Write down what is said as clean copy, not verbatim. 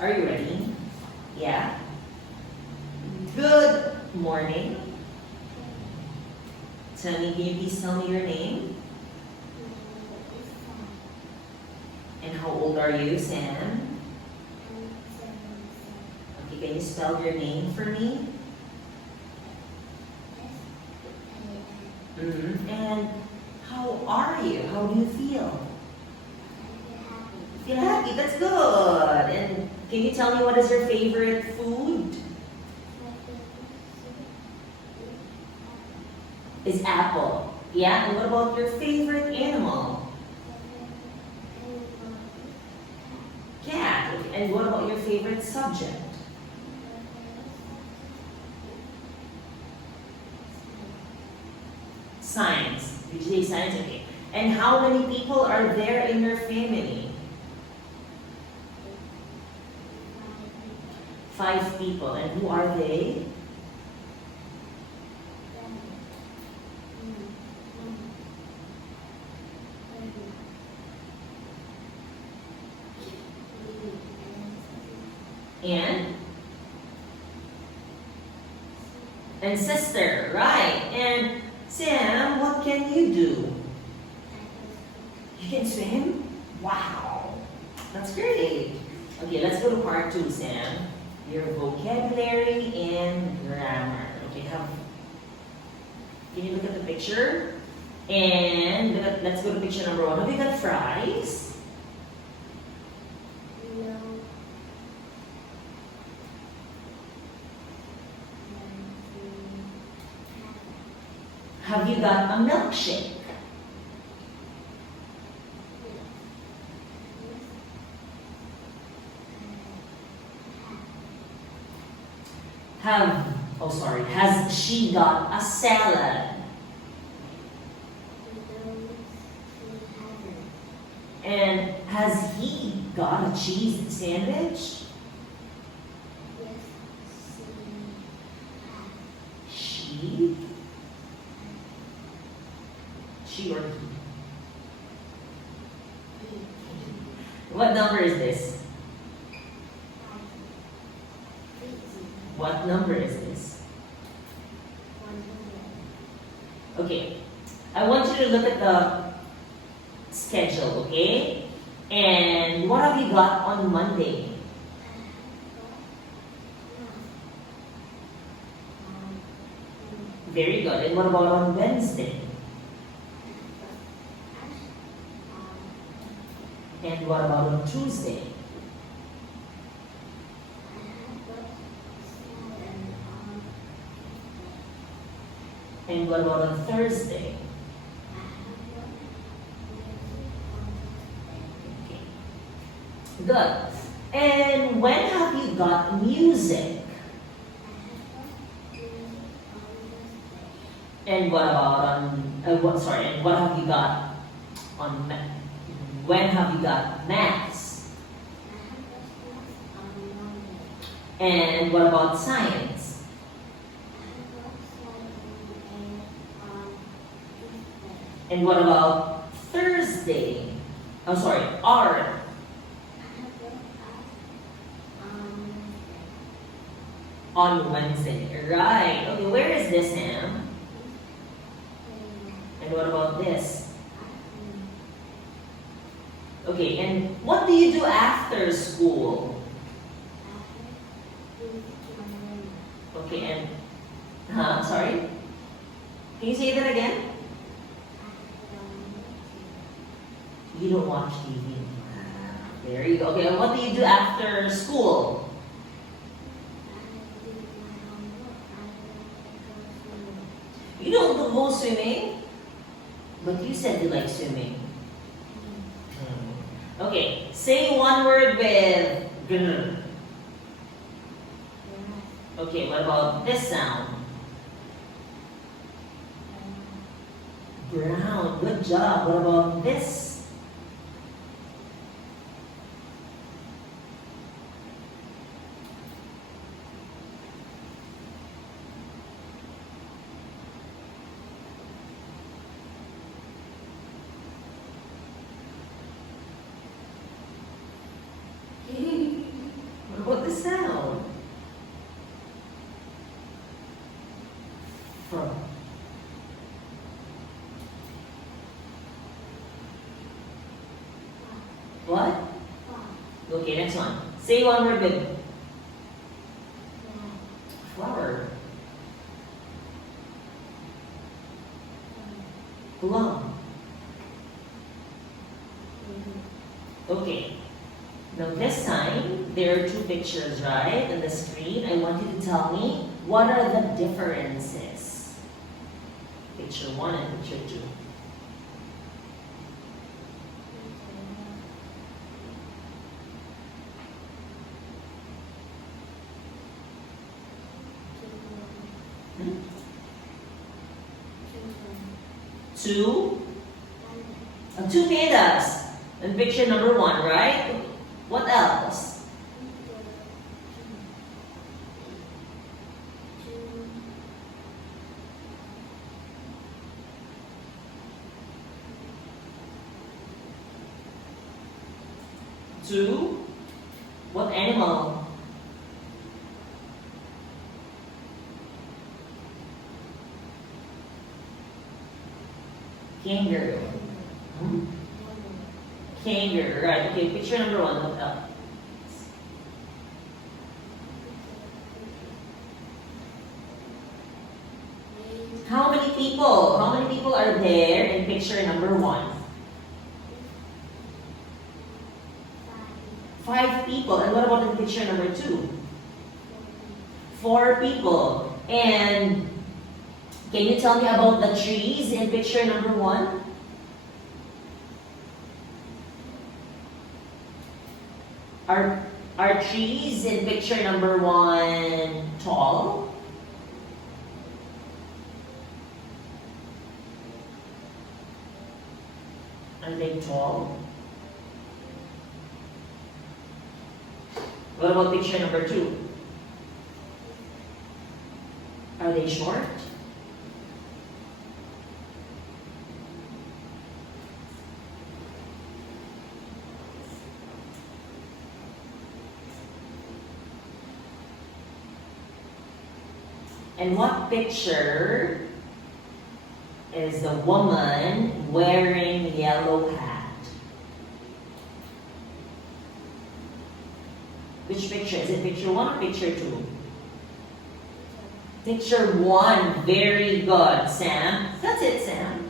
Are you ready? Yeah. Good morning. Tell me, can you please tell me your name? And how old are you, Sam? Okay, can you spell your name for me? And how are you? How do you feel? Feel happy? That's good. And can you tell me what is your favorite food? Is apple. Yeah, and what about your favorite animal? Cat. And what about your favorite subject? Science. Did you say science? Okay. And how many people are there in your family? 5 people. And who are they? And sister, right. And Sam, what can you do? You can swim? Wow, that's great. Okay, let's go to part 2, Sam. Your vocabulary and grammar. Okay, can you look at the picture? And let's go to picture number 1. Have you got fries? Have you got a milkshake? Has she got a salad? And has he got a cheese sandwich? She? She or he? What number is this? What number is this? Okay, I want you to look at the schedule, okay? And what have you got on Monday? Very good. And what about on Wednesday? And what about on Tuesday? And what about on Thursday? Okay. Good. And when have you got music? And what about on, and what have you got on, when have you got maths? And what about science? And what about Thursday? Art. On Wednesday. Right. Okay, where is this, Sam? And what about this? Okay, and what do you do after school? Okay, and sorry? Can you say that again? You don't watch TV. There you go. Okay, and what do you do after school? You don't go swimming? But you said you like swimming. Okay, say one word with gr. Okay, what about this sound? Brown. Good job. What about this? the sound. From. What? Okay, next one. Say one word with flower. Plum. Okay. Now this time, there are two pictures, right, on the screen. I want you to tell me what are the differences. Picture 1 and picture 2. Two pandas. And picture number 1, right? What else? Two. What animal? Kangaroo. Kangaroo, right. Okay, picture number 1. What else? How many people? How many people are there in picture number 1? 5 people. And what about in picture number 2? 4 people. And can you tell me about the trees in picture number 1? Are trees in picture number 1 tall? Are they tall? What about picture number 2? Are they short? And what picture is the woman wearing yellow hat? Which picture? Is it picture 1 or picture 2? Picture 1. Very good, Sam. That's it, Sam.